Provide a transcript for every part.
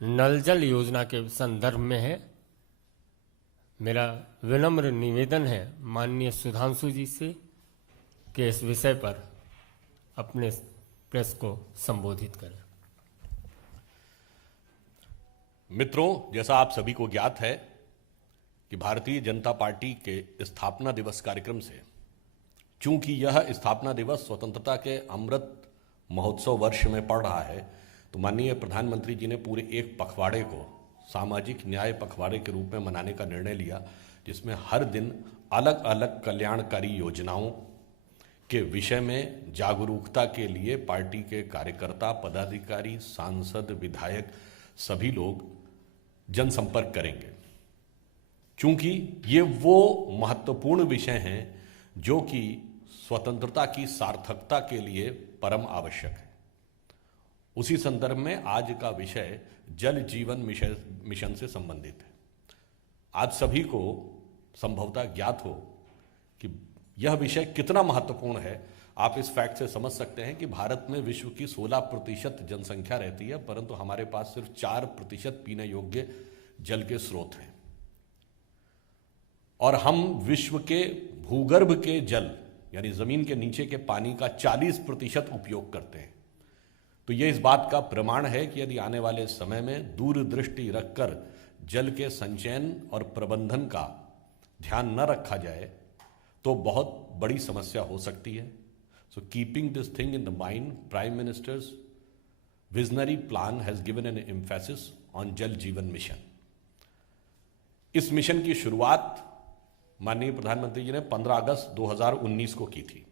नल जल योजना के संदर्भ में है। मेरा विनम्र निवेदन है माननीय सुधांशु जी से कि इस विषय पर अपने प्रेस को संबोधित करें। मित्रों, जैसा आप सभी को ज्ञात है कि भारतीय जनता पार्टी के स्थापना दिवस कार्यक्रम से, चूंकि यह स्थापना दिवस स्वतंत्रता के अमृत महोत्सव वर्ष में पड़ रहा है, तो माननीय प्रधानमंत्री जी ने पूरे एक पखवाड़े को सामाजिक न्याय पखवाड़े के रूप में मनाने का निर्णय लिया, जिसमें हर दिन अलग अलग कल्याणकारी योजनाओं के विषय में जागरूकता के लिए पार्टी के कार्यकर्ता, पदाधिकारी, सांसद, विधायक सभी लोग जनसंपर्क करेंगे। चूंकि ये वो महत्वपूर्ण विषय हैं जो कि स्वतंत्रता की सार्थकता के लिए परम आवश्यक है। उसी संदर्भ में आज का विषय जल जीवन मिशन से संबंधित है। आज सभी को संभवतः ज्ञात हो कि यह विषय कितना महत्वपूर्ण है। आप इस फैक्ट से समझ सकते हैं कि भारत में विश्व की 16% जनसंख्या रहती है, परंतु हमारे पास सिर्फ 4% पीने योग्य जल के स्रोत हैं, और हम विश्व के भूगर्भ के जल यानी जमीन के नीचे के पानी का 40% उपयोग करते हैं। तो यह इस बात का प्रमाण है कि यदि आने वाले समय में दूरदृष्टि रखकर जल के संचयन और प्रबंधन का ध्यान न रखा जाए तो बहुत बड़ी समस्या हो सकती है। So keeping this thing in the mind, prime ministers visionary plan has given an emphasis on जल जीवन मिशन। इस मिशन की शुरुआत माननीय प्रधानमंत्री जी ने 15 अगस्त 2019 को की थी।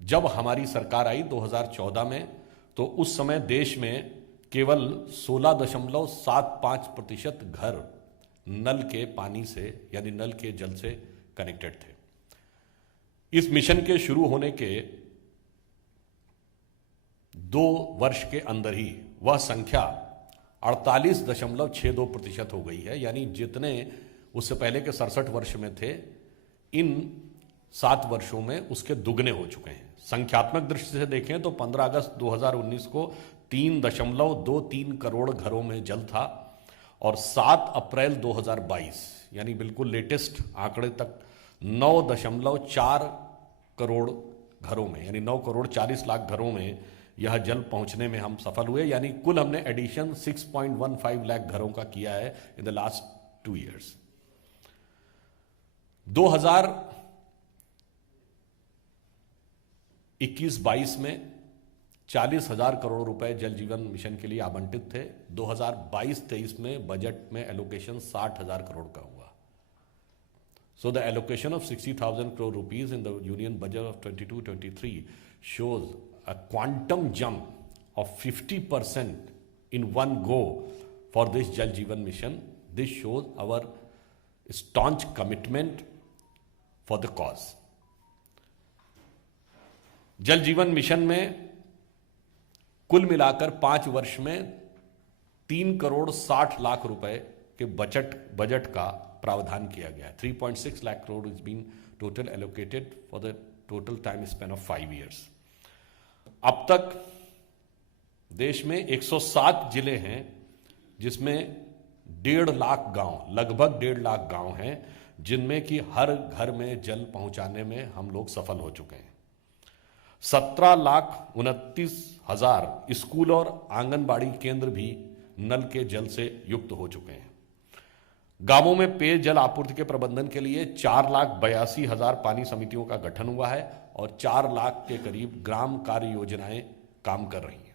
जब हमारी सरकार आई 2014 में, तो उस समय देश में केवल 16.75% घर नल के पानी से यानी नल के जल से कनेक्टेड थे। इस मिशन के शुरू होने के 2 वर्ष के अंदर ही वह संख्या 48.62% हो गई है, यानी जितने उससे पहले के 67 वर्ष में थे, इन 7 वर्षों में उसके दुगने हो चुके हैं। संख्यात्मक दृष्टि से देखें तो 15 अगस्त 2019 को 3.23 करोड़ घरों में जल था, और 7 अप्रैल 2022 यानी बिल्कुल लेटेस्ट आंकड़े तक 9.4 करोड़ घरों में यानी 9 करोड़ 40 लाख घरों में यह जल पहुंचने में हम सफल हुए। यानी कुल हमने एडिशन 6.15 लाख घरों का किया है इन द लास्ट 2 ईयर्स। 2021-22 में 40,000 करोड़ रुपए जल जीवन मिशन के लिए आवंटित थे। 2022-23 में बजट में एलोकेशन 60,000 करोड़ का हुआ। So the allocation of 60,000 crore rupees in the union budget of 22-23 shows a quantum jump of 50% in one go for this Jal Jeevan mission. This shows our staunch commitment for the cause. जल जीवन mission में कुल मिलाकर 5 वर्ष में 3 करोड़ 60 लाख रुपए के budget का प्रावधान किया गया है। 3.6 lakh crore is been total allocated for the total time span of 5 years. अब तक देश में 107 जिले हैं, जिसमें 1.5 लाख गांव, लगभग 1.5 लाख गांव हैं, जिनमें कि हर घर में जल पहुंचाने में हम लोग सफल हो चुके हैं। 17,29,000 स्कूल और आंगनबाड़ी केंद्र भी नल के जल से युक्त हो चुके हैं। गांवों में पेयजल आपूर्ति के प्रबंधन के लिए 4,82,000 पानी समितियों का गठन हुआ है, और 4 लाख के करीब ग्राम कार्य योजनाएं काम कर रही हैं।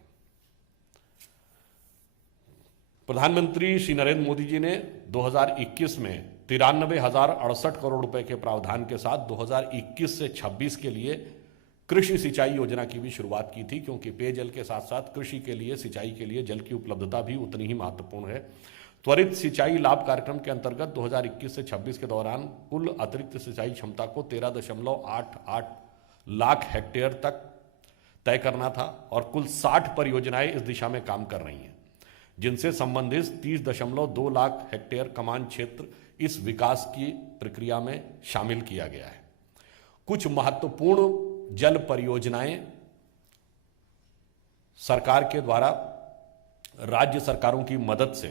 प्रधानमंत्री श्री नरेंद्र मोदी जी ने 2021 में 93,068 करोड़ रुपए के प्रावधान के साथ 2021 से 26 के लिए कृषि सिंचाई योजना की भी शुरुआत की थी, क्योंकि पेयजल के साथ साथ कृषि के लिए, सिंचाई के लिए जल की उपलब्धता भी उतनी ही महत्वपूर्ण है। त्वरित सिंचाई लाभ कार्यक्रम के अंतर्गत 2021 से 26 के दौरान कुल अतिरिक्त सिंचाई क्षमता को 13.88 लाख हेक्टेयर तक तय करना था, और कुल 60 परियोजनाएं इस दिशा में काम कर रही हैं, जिनसे संबंधित 30.2 लाख हेक्टेयर कमान क्षेत्र इस विकास की प्रक्रिया में शामिल किया गया है। कुछ महत्वपूर्ण जल परियोजनाएं सरकार के द्वारा राज्य सरकारों की मदद से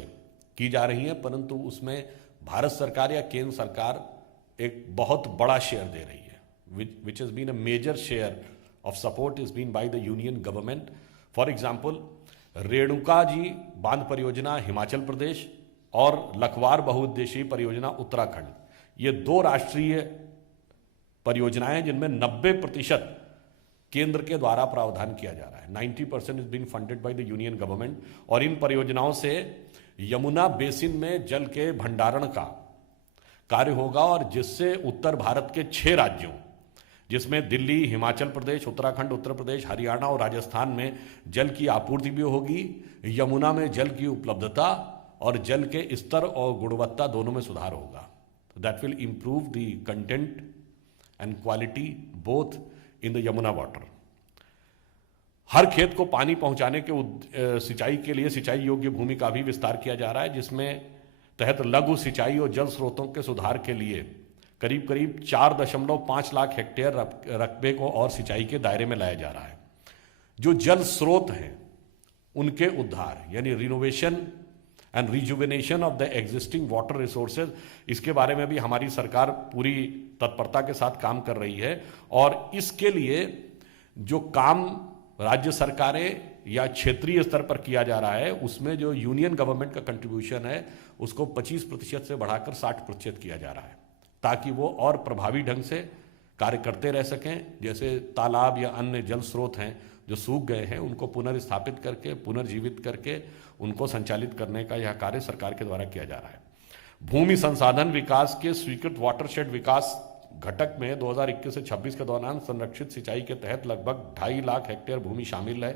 की जा रही हैं, परंतु उसमें भारत सरकार या केंद्र सरकार एक बहुत बड़ा शेयर दे रही है, which has been a major share of support is been by the union government. For example, Renuka ji बांध परियोजना हिमाचल प्रदेश और लखवार बहुउद्देशीय परियोजना उत्तराखंड, ये 2 राष्ट्रीय परियोजनाएं जिनमें 90% केंद्र के द्वारा प्रावधान किया जा रहा है। 90% is been funded by the union government, और इन परियोजनाओं से यमुना बेसिन में जल के भंडारण का कार्य होगा, और जिससे उत्तर भारत के 6 राज्यों जिसमें दिल्ली, हिमाचल प्रदेश, उत्तराखंड, उत्तर प्रदेश, हरियाणा और राजस्थान में जल की आपूर्ति भी होगी। यमुना में जल की उपलब्धता और जल के स्तर और गुणवत्ता दोनों में सुधार होगा। That will improve the content and quality both in the Yamuna water. हर खेत को पानी पहुंचाने के सिंचाई के लिए सिंचाई योग्य भूमि का भी विस्तार किया जा रहा है, जिसमें तहत लघु सिंचाई और जल स्रोतों के सुधार के लिए करीब करीब 4.5 लाख हेक्टेयर रकबे को और सिंचाई के दायरे में लाया जा रहा है। जो जल स्रोत हैं उनके उद्धार यानी renovation and rejuvenation of the existing water resources, इसके बारे में भी हमारी सरकार पूरी तत्परता के साथ काम कर रही है। और इसके लिए जो काम राज्य सरकारें या क्षेत्रीय स्तर पर किया जा रहा है, उसमें जो यूनियन गवर्नमेंट का कंट्रीब्यूशन है उसको 25% से बढ़ाकर 60% किया जा रहा है, ताकि वो और प्रभावी ढंग से कार्य करते रह सकें। जैसे तालाब या अन्य जल स्रोत हैं जो सूख गए हैं, उनको पुनर्स्थापित करके पुनर्जीवित करके उनको संचालित करने का यह कार्य सरकार के द्वारा किया जा रहा है। भूमि संसाधन विकास के स्वीकृत वाटरशेड विकास घटक में 2021 से 26 के दौरान संरक्षित सिंचाई के तहत लगभग 2.5 लाख हेक्टेयर भूमि शामिल है।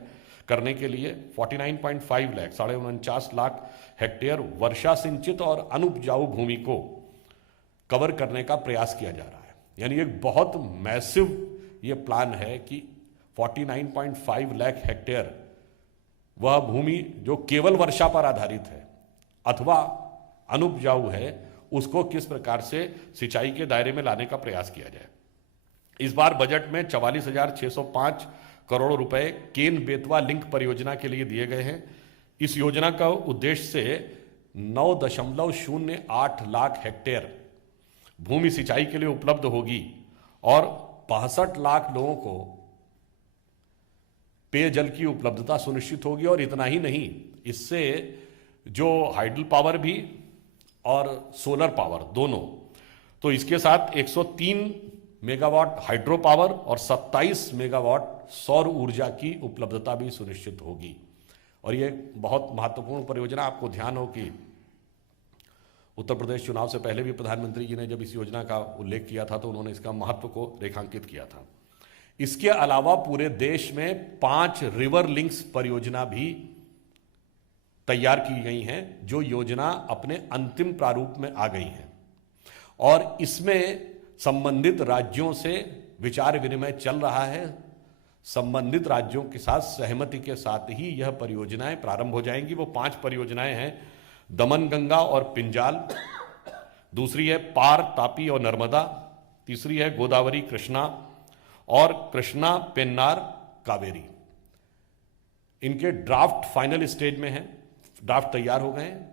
करने के लिए 49.5 लाख 49 लाख हेक्टेयर वर्षा सिंचित और अनुपजाऊ भूमि को कवर करने का प्रयास किया जा रहा है। यानी एक बहुत मैसिव ये प्लान है कि 49.5 लाख हेक्टेयर वह भूमि जो केवल वर्षा पर आधारित है अथवा अनुपजाऊ है, उसको किस प्रकार से सिंचाई के दायरे में लाने का प्रयास किया जाए। इस बार बजट में 44,605 करोड़ रुपए केन बेतवा लिंक परियोजना के लिए दिए गए हैं। इस योजना का उद्देश्य से 9.08 लाख हेक्टेयर भूमि सिंचाई के लिए उपलब्ध होगी और 65 लाख लोगों को पेयजल की उपलब्धता सुनिश्चित होगी। और इतना ही नहीं, इससे जो हाइडल पावर भी और सोलर पावर दोनों, तो इसके साथ 103 मेगावाट हाइड्रो पावर और 27 मेगावाट सौर ऊर्जा की उपलब्धता भी सुनिश्चित होगी। और ये बहुत महत्वपूर्ण परियोजना, आपको ध्यान हो कि उत्तर प्रदेश चुनाव से पहले भी प्रधानमंत्री जी ने जब इस योजना का उल्लेख किया था तो उन्होंने इसका महत्व को रेखांकित किया था। इसके अलावा पूरे देश में 5 रिवर लिंक्स परियोजना भी तैयार की गई हैं, जो योजना अपने अंतिम प्रारूप में आ गई हैं और इसमें संबंधित राज्यों से विचार विनिमय चल रहा है। संबंधित राज्यों के साथ सहमति के साथ ही यह परियोजनाएं प्रारंभ हो जाएंगी। वो 5 परियोजनाएं हैं, दमनगंगा और पिंजाल, दूसरी है पार, तापी और नर्मदा, तीसरी है गोदावरी कृष्णा और कृष्णा पेन्नार कावेरी। इनके ड्राफ्ट फाइनल स्टेज में है, ड्राफ्ट तैयार हो गए हैं।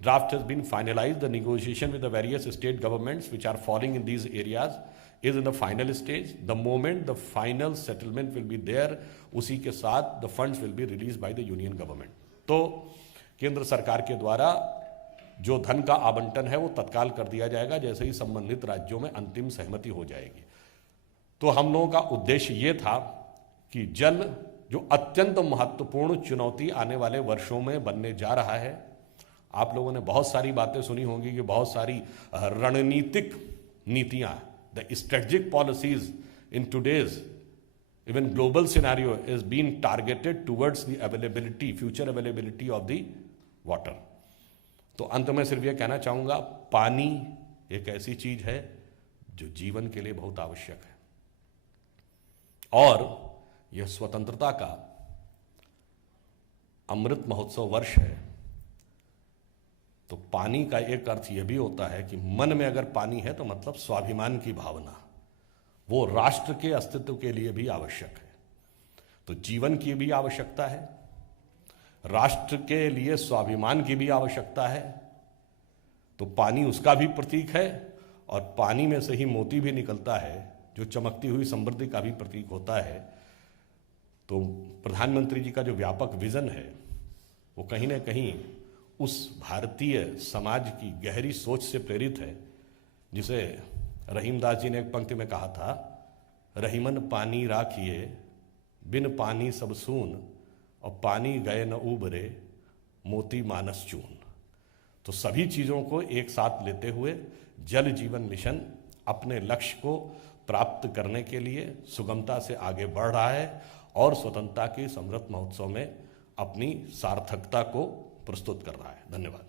Draft has been finalized. The negotiation with the various state governments which are falling in these areas is in the final stage. The moment the final settlement will be there, उसी के साथ the funds will be released by the union government. तो केंद्र सरकार के द्वारा जो धन का आवंटन है वो तत्काल कर दिया जाएगा जैसे ही संबंधित राज्यों में अंतिम सहमति हो जाएगी। तो हम लोगों का उद्देश्य ये था कि जल जो अत्यंत महत्वपूर्ण चुनौती आने वाले वर्षों में बनने जा रहा है। आप लोगों ने बहुत सारी बातें सुनी होंगी कि बहुत सारी रणनीतिक नीतियां, the strategic policies in today's even global scenario is been targeted towards the availability, future availability of the water. तो अंत में सिर्फ यह कहना चाहूंगा, पानी एक ऐसी चीज है जो जीवन के लिए बहुत आवश्यक है और यह स्वतंत्रता का अमृत महोत्सव वर्ष है। तो पानी का एक अर्थ यह भी होता है कि मन में अगर पानी है तो मतलब स्वाभिमान की भावना, वो राष्ट्र के अस्तित्व के लिए भी आवश्यक है। तो जीवन की भी आवश्यकता है, राष्ट्र के लिए स्वाभिमान की भी आवश्यकता है, तो पानी उसका भी प्रतीक है और पानी में से ही मोती भी निकलता है जो चमकती हुई समृद्धि का भी प्रतीक होता है। तो प्रधानमंत्री जी का जो व्यापक विजन है वो कहीं ना कहीं उस भारतीय समाज की गहरी सोच से प्रेरित है, जिसे रहीमदास जी ने एक पंक्ति में कहा था, रहीमन पानी राखिए बिन पानी सब सून और पानी गए न उबरे मोती मानस चून। तो सभी चीज़ों को एक साथ लेते हुए जल जीवन मिशन अपने लक्ष्य को प्राप्त करने के लिए सुगमता से आगे बढ़ रहा है और स्वतंत्रता के अमृत महोत्सव में अपनी सार्थकता को प्रस्तुत कर रहा है। धन्यवाद।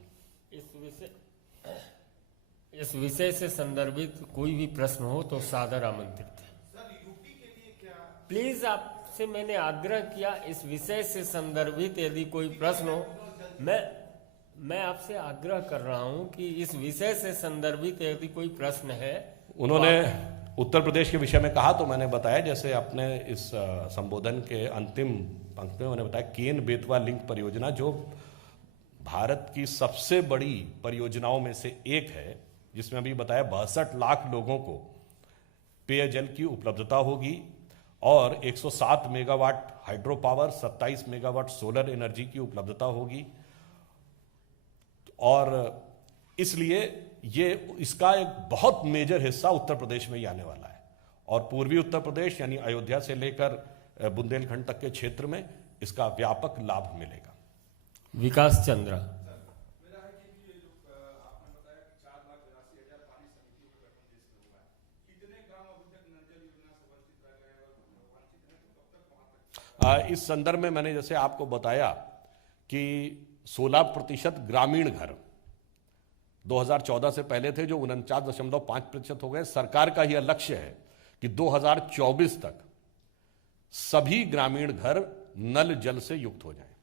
इस विषय से संदर्भित कोई भी प्रश्न हो तो सादर आमंत्रित है। प्लीज आपसे मैंने आग्रह किया, इस विषय से संदर्भित यदि कोई प्रश्न हो, मैं आपसे आग्रह कर रहा हूं कि इस विषय से संदर्भित यदि कोई प्रश्न है। उन्होंने उत्तर प्रदेश के विषय में कहा तो मैंने बताया, जैसे अपने इस संबोधन के अंतिम पंक्ति में मैंने बताया, केन बेतवा लिंक परियोजना जो भारत की सबसे बड़ी परियोजनाओं में से एक है, जिसमें अभी बताया 62 लाख लोगों को पेयजल की उपलब्धता होगी और 107 megawatt hydro power, 27 megawatt solar energy की उपलब्धता होगी। और इसलिए ये इसका एक बहुत मेजर हिस्सा उत्तर प्रदेश में ही आने वाला है और पूर्वी उत्तर प्रदेश यानी अयोध्या से लेकर बुंदेलखंड तक के क्षेत्र में इसका व्यापक लाभ मिलेगा। विकास चंद्रा। इस संदर्भ में मैंने जैसे आपको बताया कि 16% ग्रामीण घर 2014 से पहले थे जो 49.5% हो गए। सरकार का यह लक्ष्य है कि 2024 तक सभी ग्रामीण घर नल जल से युक्त हो जाएं।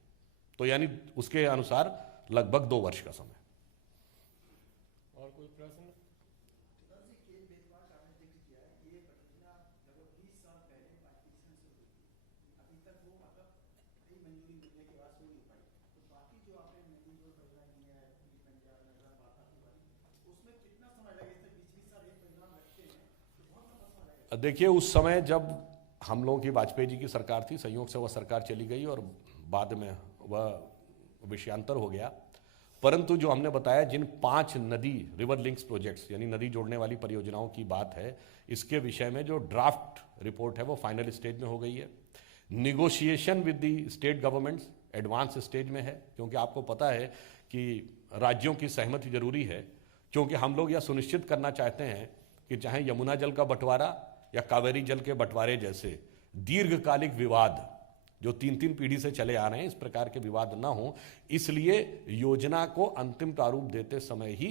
तो यानी उसके अनुसार लगभग 2 वर्ष का समय। और कोई प्रश्न? देखिए, उस समय जब हम लोगों की वाजपेयी जी की सरकार थी, संयोग से वह सरकार चली गई और बाद में वह विषयांतर हो गया। परंतु जो हमने बताया, जिन 5 नदी रिवर लिंक्स प्रोजेक्ट्स यानी नदी जोड़ने वाली परियोजनाओं की बात है, इसके विषय में जो ड्राफ्ट रिपोर्ट है वो फाइनल स्टेज में हो गई है। Negotiation with the state governments advance stage में है, क्योंकि आपको पता है कि राज्यों की सहमति जरूरी है, क्योंकि हम लोग यह सुनिश्चित करना चाहते हैं कि चाहे यमुना जल का बंटवारा या कावेरी जल के बंटवारे जैसे दीर्घकालिक विवाद जो 3-3 पीढ़ी से चले आ रहे हैं, इस प्रकार के विवाद ना हो। इसलिए योजना को अंतिम प्रारूप देते समय ही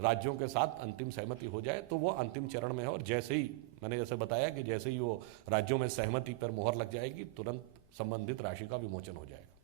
राज्यों के साथ अंतिम सहमति हो जाए, तो वो अंतिम चरण में है। और जैसे ही मैंने जैसे बताया कि जैसे ही वो राज्यों में सहमति पर मोहर लग जाएगी, तुरंत संबंधित राशि का विमोचन हो जाएगा।